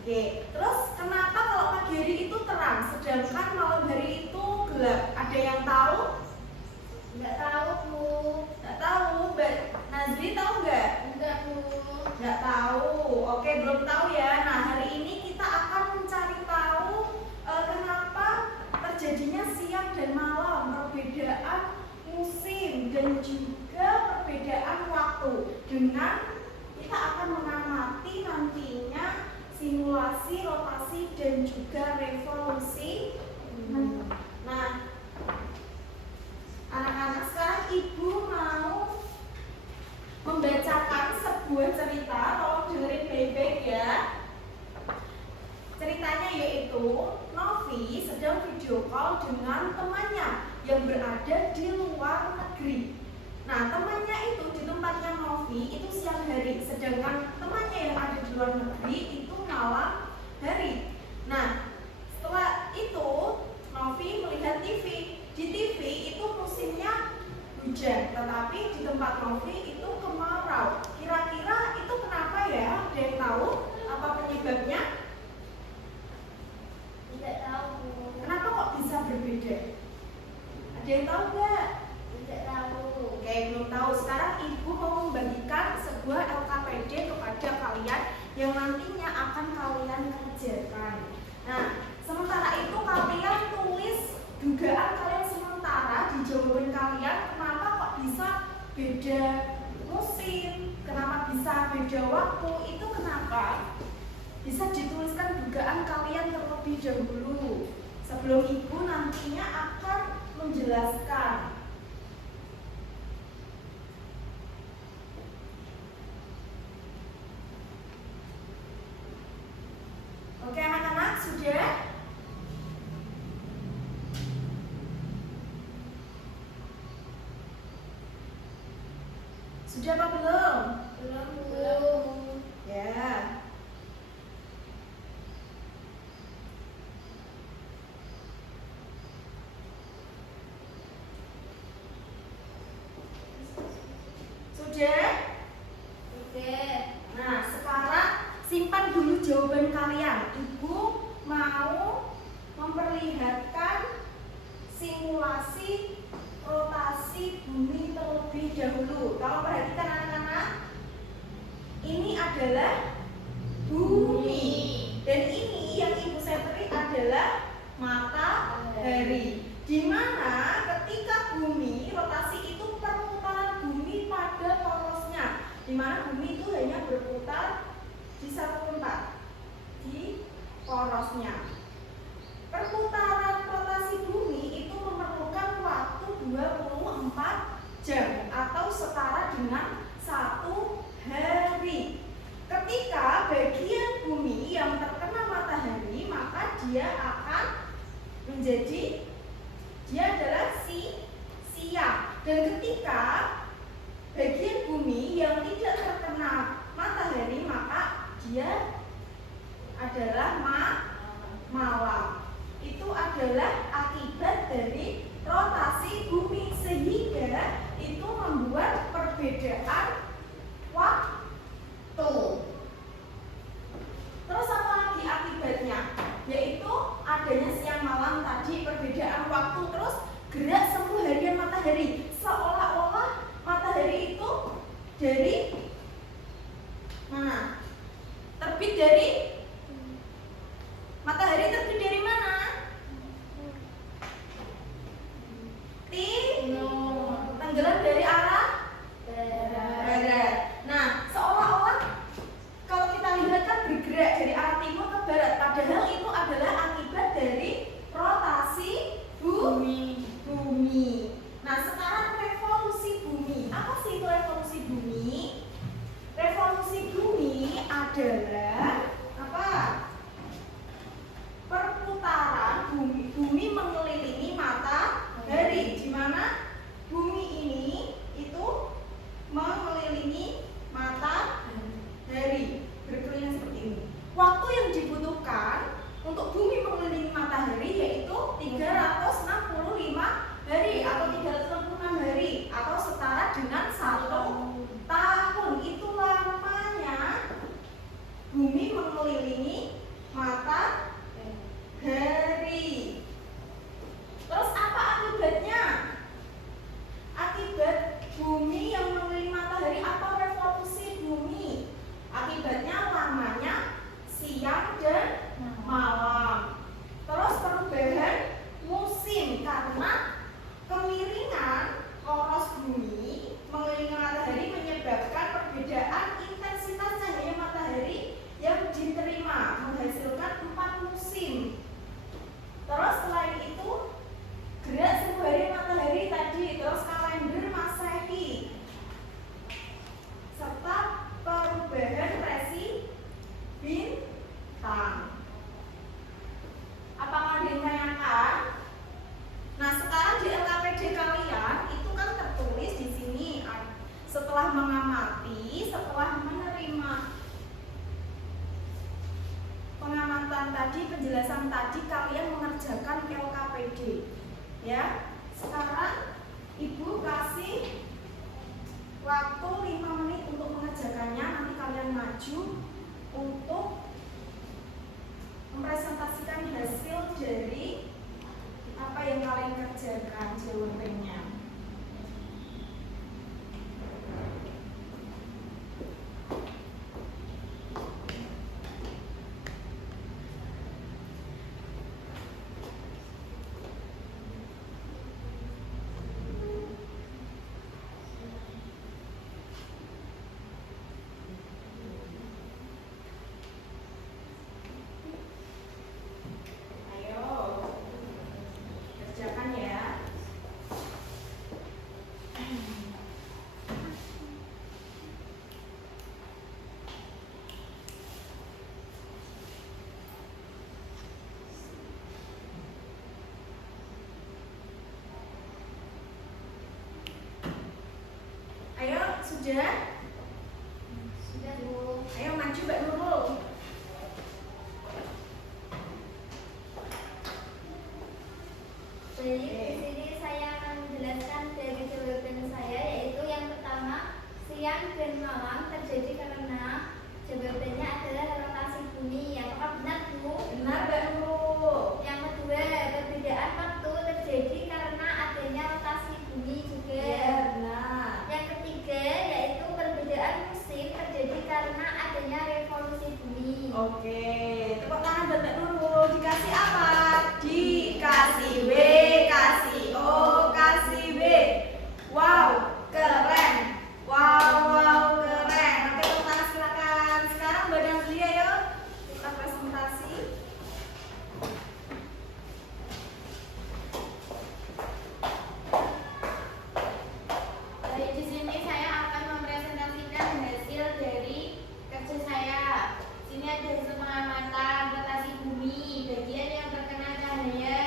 Oke, terus kenapa kalau pagi hari itu terang, sedangkan malam hari itu gelap? Ada yang tahu? Nggak tahu, Bu. Nggak tahu, Mbak Nazri tahu nggak? Enggak, Bu. Nggak tahu. Oke, belum tahu ya. Nah, hari ini kita akan mencari tahu kenapa terjadinya siang dan malam, perbedaan musim dan juga perbedaan waktu. Dengan kita akan mengamati nantinya simulasi, rotasi dan juga revolusi. Nah, anak-anak, sekarang Ibu mau membacakan sebuah cerita. Tolong dengerin baik-baik ya. Ceritanya yaitu Novi sedang video call dengan temannya yang berada di luar negeri. Nah, temannya itu di tempatnya Novi itu siang hari, sedangkan temannya yang ada di luar negeri itu malam hari. Nah, setelah itu Novi melihat TV. Di TV itu musimnya hujan, tetapi di tempat Novi itu kemarau. Kira-kira itu kenapa ya? Ada yang tahu apa penyebabnya? Tidak tahu, Bu. Kenapa kok bisa berbeda? Ada yang tahu nggak? Tidak tahu. Oke, belum tahu. Sekarang Ibu mau membagikan sebuah LKPD kepada kalian yang nantinya akan kalian kerjakan. Nah, sementara itu kalian tulis dugaan kalian sementara di jawaban kalian. Kenapa kok bisa beda musim? Kenapa bisa beda waktu? Itu kenapa? Bisa dituliskan dugaan kalian terlebih dahulu sebelum Ibu nantinya akan menjelaskan. Oke anak-anak, sudah? Sudah apa belum? Belum, Bu. Ya. Sudah? Oke. Nah, sekarang simpan dulu jawaban kalian. Ibu mau memperlihatkan simulasi rotasi bumi terlebih dahulu. Kalau perhatikan anak-anak, ini adalah bumi. Dan ini yang Ibu seteri adalah matahari. Di mana ketika bumi rotasi itu perputaran bumi pada porosnya. Di mana bumi itu hanya berputar di satu tempat, di porosnya. Perputaran rotasi bumi itu memerlukan waktu 24 jam atau setara dengan 1 hari. Ketika bagian bumi yang terkena matahari, maka dia akan menjadi, dia adalah siang. Dan ketika bagian bumi yang tidak terkena matahari, maka dia adalah malam. Itu adalah akibat dari rotasi bumi, sehingga itu membuat perbedaan waktu. Terus apa lagi akibatnya? Yaitu adanya siang malam tadi, perbedaan waktu, terus gerak semu harian matahari. Seolah-olah matahari itu dari mana? Terbit dari matahari terbit dari mana? Timur. Tenggelam dari arah barat. Nah, seolah-olah kalau kita lihat kan bergerak dari arah timur ke barat, padahal itu adalah akibat dari rotasi bumi. Nah, sekarang revolusi bumi. Apa sih itu revolusi bumi? Revolusi bumi adalah apa? Perputaran bumi mengelilingi matahari, di mana bumi ini itu mengelilingi matahari, berkeliling seperti ini. Waktu yang dibutuhkan untuk bumi mengelilingi matahari yaitu 365 hari atau 366 hari atau setara dengan 1 tahun. Itu lamanya bumi mengelilingi pengamatan tadi, penjelasan tadi, kalian mengerjakan LKPD. Ya, sekarang Ibu kasih waktu 5 menit untuk mengerjakannya. Nanti kalian maju untuk mempresentasikan hasil dari apa yang kalian kerjakan jawabannya. Ayo, sudah? Sudah, Bu. Ayo maju Mbak Nurul. Jadi di sini saya akan menjelaskan dari jawaban saya, yaitu yang pertama, siang dan malam terjadi karena jawabannya adalah rotasi bumi. Apakah benar, Bu? Benar Mbak Nurul. Yang kedua, perbedaan waktu terjadi karena adanya rotasi bumi juga. Ya, benar. Yang ketiga, yaitu perbedaan musim terjadi karena adanya revolusi bumi. Oke, tepuk tangan buat Mbak Nurul. Dikasih apa? Dikasih W, kasih O, kasih B. Wow, keren. Wow, keren. Oke, tepuk tangan silakan. Sekarang Mbak Nazlia yuk, kita presentasi. Baik, di sini saya akan mempresentasikan hasil dari kerja saya. Sini ada hasil pengamatan rotasi bumi, bagian yang terkena cahaya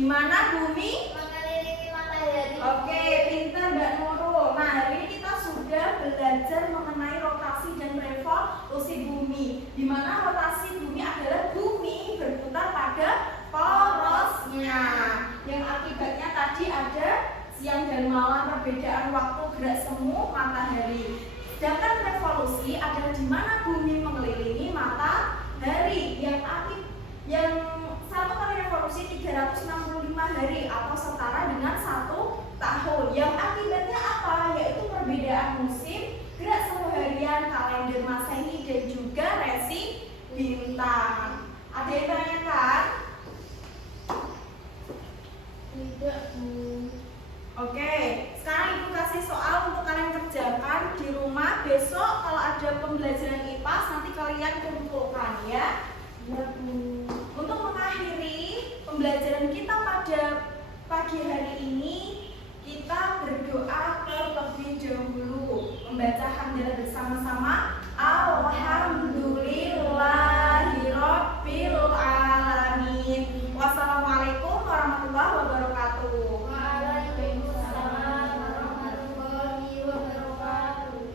Di mana bumi mengelilingi matahari. Oke, pintar Mbak Nurul. Nah, hari ini kita sudah belajar mengenai rotasi dan revolusi bumi. Di mana rotasi bumi adalah bumi berputar pada porosnya. Yang akibatnya tadi ada siang dan malam, perbedaan waktu, gerak semu matahari. Sedangkan revolusi adalah di mana bumi mengelilingi matahari. Yang satu kali revolusi 365 hari atau setara dengan 1 tahun. Yang akibatnya apa? Yaitu perbedaan musim, gerak semu harian, kalender Masehi dan juga resi bintang. Ada yang tanyakan? Tidak, Bu. Oke, sekarang Ibu kasih soal untuk kalian kerjakan di rumah. Besok kalau ada pembelajaran IPAS nanti kalian kumpulkan ya. Iya, Bu. Untuk mengakhiri pembelajaran kita pada pagi hari ini, kita berdoa terlebih dahulu, membaca hamdalah bersama-sama.